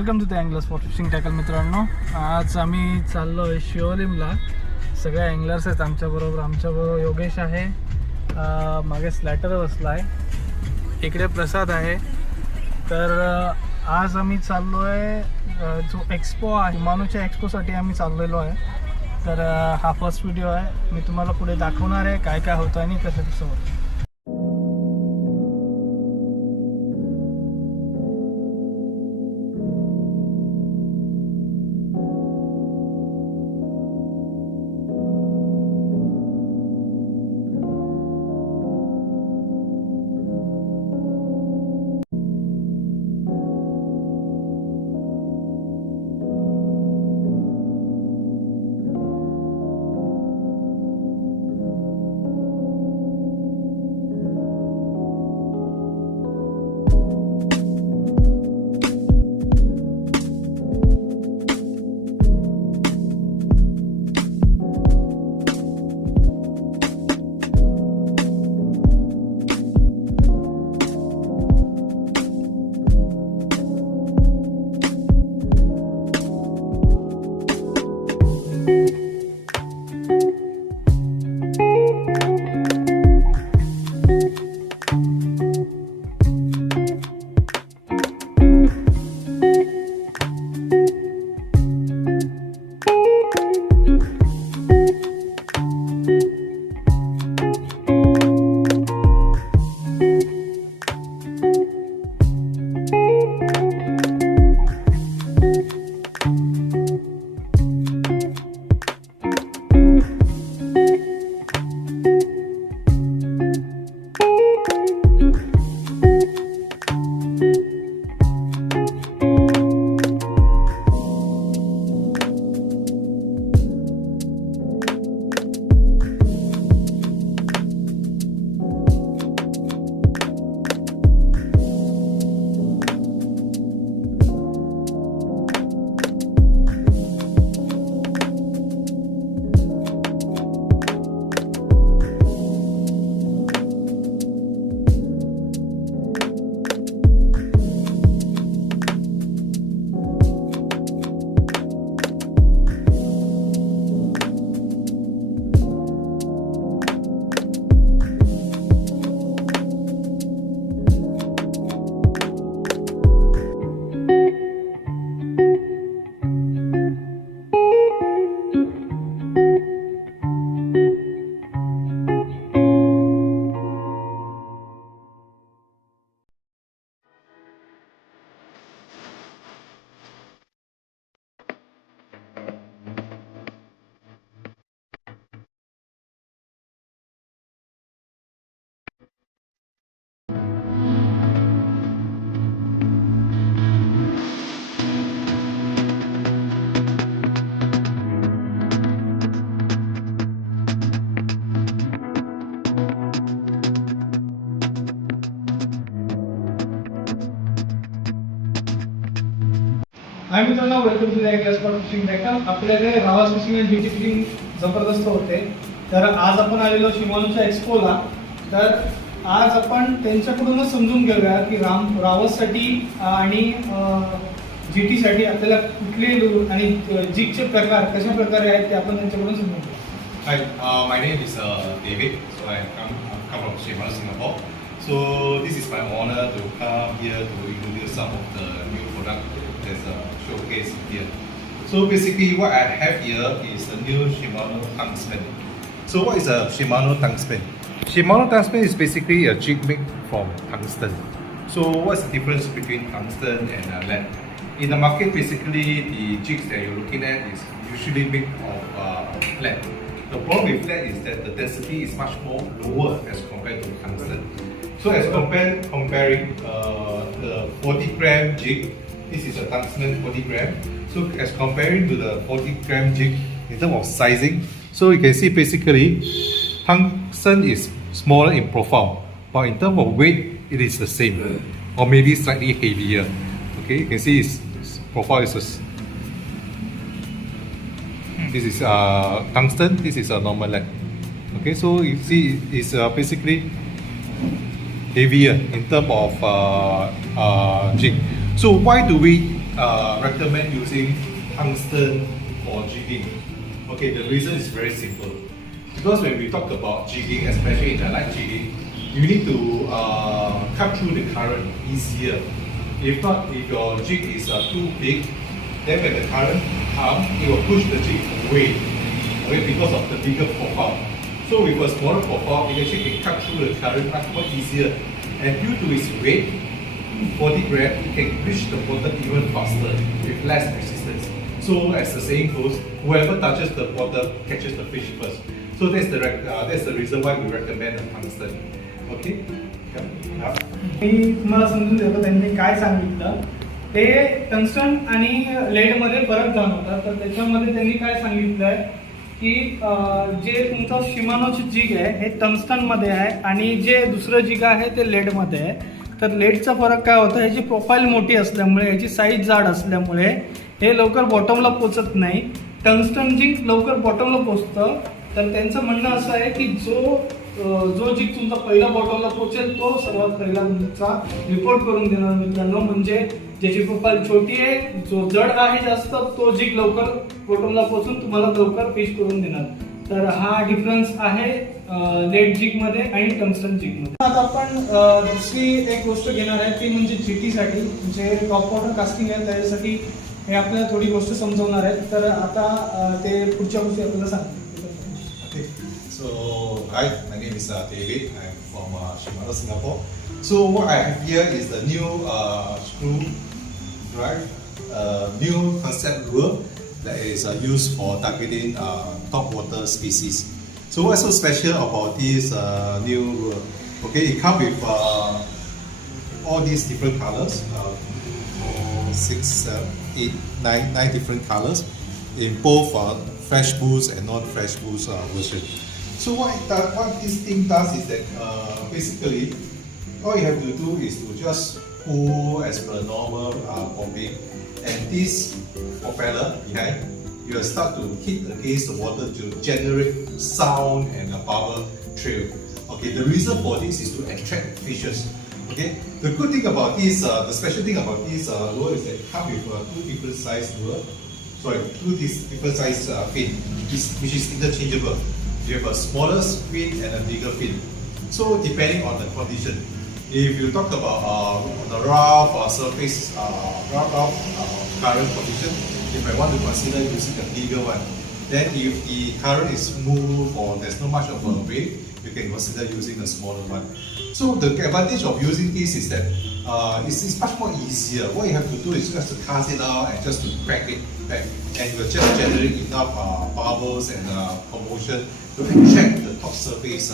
Welcome to the anglers for fishing tackle. मित्रांनो, आज आम्ही चाललो आहे शिओलिमला. सगळे अँगलर्स आहेत आमच्याबरोबर योगेश आहे, मागे स्लॅटर बसला आहे, इकडे प्रसाद आहे. तर आज आम्ही चाललो आहे जो एक्सपो आहे, शिमानोच्या एक्सपोसाठी आम्ही चाललेलो आहे. तर हा फर्स्ट व्हिडिओ आहे. मी तुम्हाला पुढे दाखवणार आहे काय काय होतं आणि कसं कसं होतं. हाय मित्रांनो, welcome to the anglers for fishing tackle. आपल्याकडे रावस फिशिंग आणि ब्युटी फिशिंग जबरदस्त होते. तर आज आपण आलेलो शिमानोच्या एक्सपोला. तर आज आपण त्यांच्याकडूनच समजून घेऊया की रावससाठी आणि जीटीसाठी आपल्याला कुठले आणि जिगचे प्रकार कशा प्रकारे आहेत ते आपण त्यांच्याकडून समजून घेऊया. Hi, my name is David. So I come from Shimano, Singapore. So this is my honor to come here to introduce some of the new product that's showcased here. So basically, what I have here is a new Shimano tungsten. So what is a Shimano tungsten? Shimano tungsten is basically a jig made from tungsten. So what's the difference between tungsten and lead? In the market, basically the jigs that you're looking at is usually made of lead. The problem with lead is that the density is much more lower as compared to tungsten. So as comparing the 40 gram jig, this is a tungsten 40 gram. So as comparing to the 40 gram jig in terms of sizing, so you can see basically tungsten is smaller in profile, but in terms of weight, it is the same or maybe slightly heavier. Okay, you can see its profile is this is tungsten, this is a normal lead. Okay, so you see it's basically heavier in terms of jig. So why do we recommend using tungsten for jigging. Okay, the reason is very simple. Because when we talk about jigging, especially in the light jigging, you need to cut through the current easier. If not, if your jig is too big, then when the current comes, it will push the jig away because of the bigger profile. So with a smaller profile, it actually can cut through the current much more easier. And due to its weight, 40 grams, it can reach the bottom even faster with less resistance. So as the saying goes, whoever touches the bottom catches the fish first. So that's the reason why we recommend the tungsten. Okay? Yeah. मी तुम्हाला समजून देतो त्यांनी काय सांगितलं ते tungsten आणि lead मध्ये फरक जाणवता. तर त्याच्यामध्ये त्यांनी काय सांगितलंय की जे तुमचं शिमानोची जिग आहे हे टंगस्टन मध्ये आहे आणि जे दुसरं जिग आहे ते लेड मध्ये आहे. तर लेडचा फरक काय होता, याची प्रोफाईल मोठी असल्यामुळे, याची साईज जाड असल्यामुळे हे लवकर बॉटमला पोचत नाही. टंगस्टन जिग लवकर बॉटमला पोचतं. तर त्यांचं म्हणणं असं आहे की जो जिग तुमचा पहिला बॉटमला पोचेल तो सर्वात पहिला तुमचा रिपोर्ट करून देणार मित्रांनो. म्हणजे ज्याची प्रोफाईल छोटी आहे, जो जड आहे जास्त, तो जिग लवकर बॉटमला पोचून तुम्हाला लवकर फिश करून देणार. तर हा डिफरन्स आहे लेड जिग मध्ये आणि टंगस्टन जिग मध्ये. आता आपण दुसरी एक गोष्ट घेणार आहे ती म्हणजे जीटी साठी, जे टॉप वॉटर कास्टिंग आहे त्याच्यासाठी हे आपल्याला थोडी गोष्ट समजवणार आहेत. तर आता ते पुढच्या गोष्टी आपल्याला सांगतील. Okay. So, hi, my name is David. I'm from Shimano, Singapore. So, what I have here is the new screw drive, new concept lure that is used for targeting top water species. So, what's so special about this new lure? Okay, it comes with all these different colors, 6, 7, 8, 9 different colors in both fresh boost and non-fresh boost version. So what this thing does is that basically all you have to do is to just pull as per normal pumping, and this propeller behind, you will start to hit against the water to generate sound and a bubble trail. Okay, the reason for this is to attract fishes. Okay, the good thing about this, the special thing about this lure is that it comes with two different size lure. Sorry, two different size fin, which is interchangeable. You have a smaller fin and a bigger fin. So depending on the condition, if you talk about on a rough surface, rough current condition, you might want to consider using a bigger one. Then if the current is smooth or there's not much of a wave, you can consider using a smaller one. So the advantage of using this is that it's much more easier. What you have to do is just to cast it out and just to crack it back, and you just generate enough bubbles and commotion to attract the top surface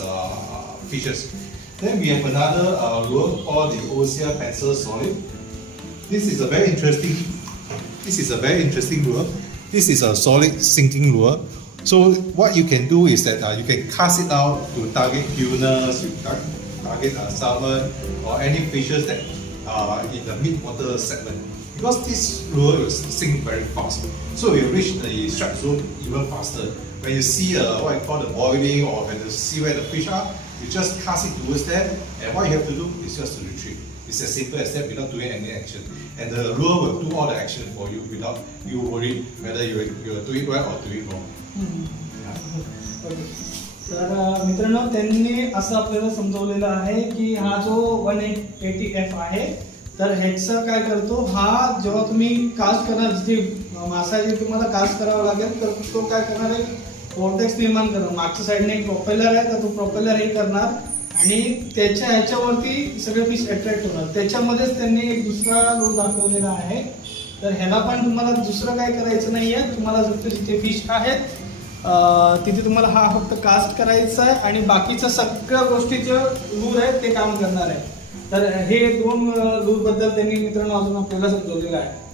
fishes. Then we have another lure called the Ocea Pencil Solid. This is a very interesting lure. This is a solid sinking lure. So what you can do is that you can cast it out to target tunas, target salmon, or any fishes that in the mid-water segment. Because this lure will sink very fast, so you reach the strike zone even faster. When you see what I call the boiling, or when you see where the fish are, you just cast it towards them, and what you have to do is just to retrieve. It's as simple as that, without doing any action. And the lure will do all the action for you without you worrying whether you are doing well or doing wrong. तर मित्रांनो, त्यांनी असं आपल्याला समजवलेलं आहे की हा जो 180F आहे, तर ह्याचं काय करतो, हा जेव्हा तुम्ही कास्ट करणार, जिथे मासा तुम्हाला कास्ट करावा लागेल, तर तो काय करणार आहे, वॉर्टेक्स निर्माण करणार. मागच्या साईडने एक प्रोपेलर आहे, तर तो प्रोपेलर हे करणार आणि त्याच्या ह्याच्यावरती सगळे फिश अट्रॅक्ट होणार. त्याच्यामध्येच त्यांनी एक दुसरा लूर दाखवलेला आहे. तर ह्याला पण तुम्हाला दुसरं काय करायचं नाहीये, तुम्हाला फक्त जिथे फिश आहेत तिथे तुम्हाला हा फक्त कास्ट करायचा आहे आणि बाकीच्या सगळ्या गोष्टीचे लूर आहेत ते काम करणार आहे. तर हे दोन लूर बद्दल त्यांनी मित्रांनो अजून आपल्याला समजवलेलं आहे.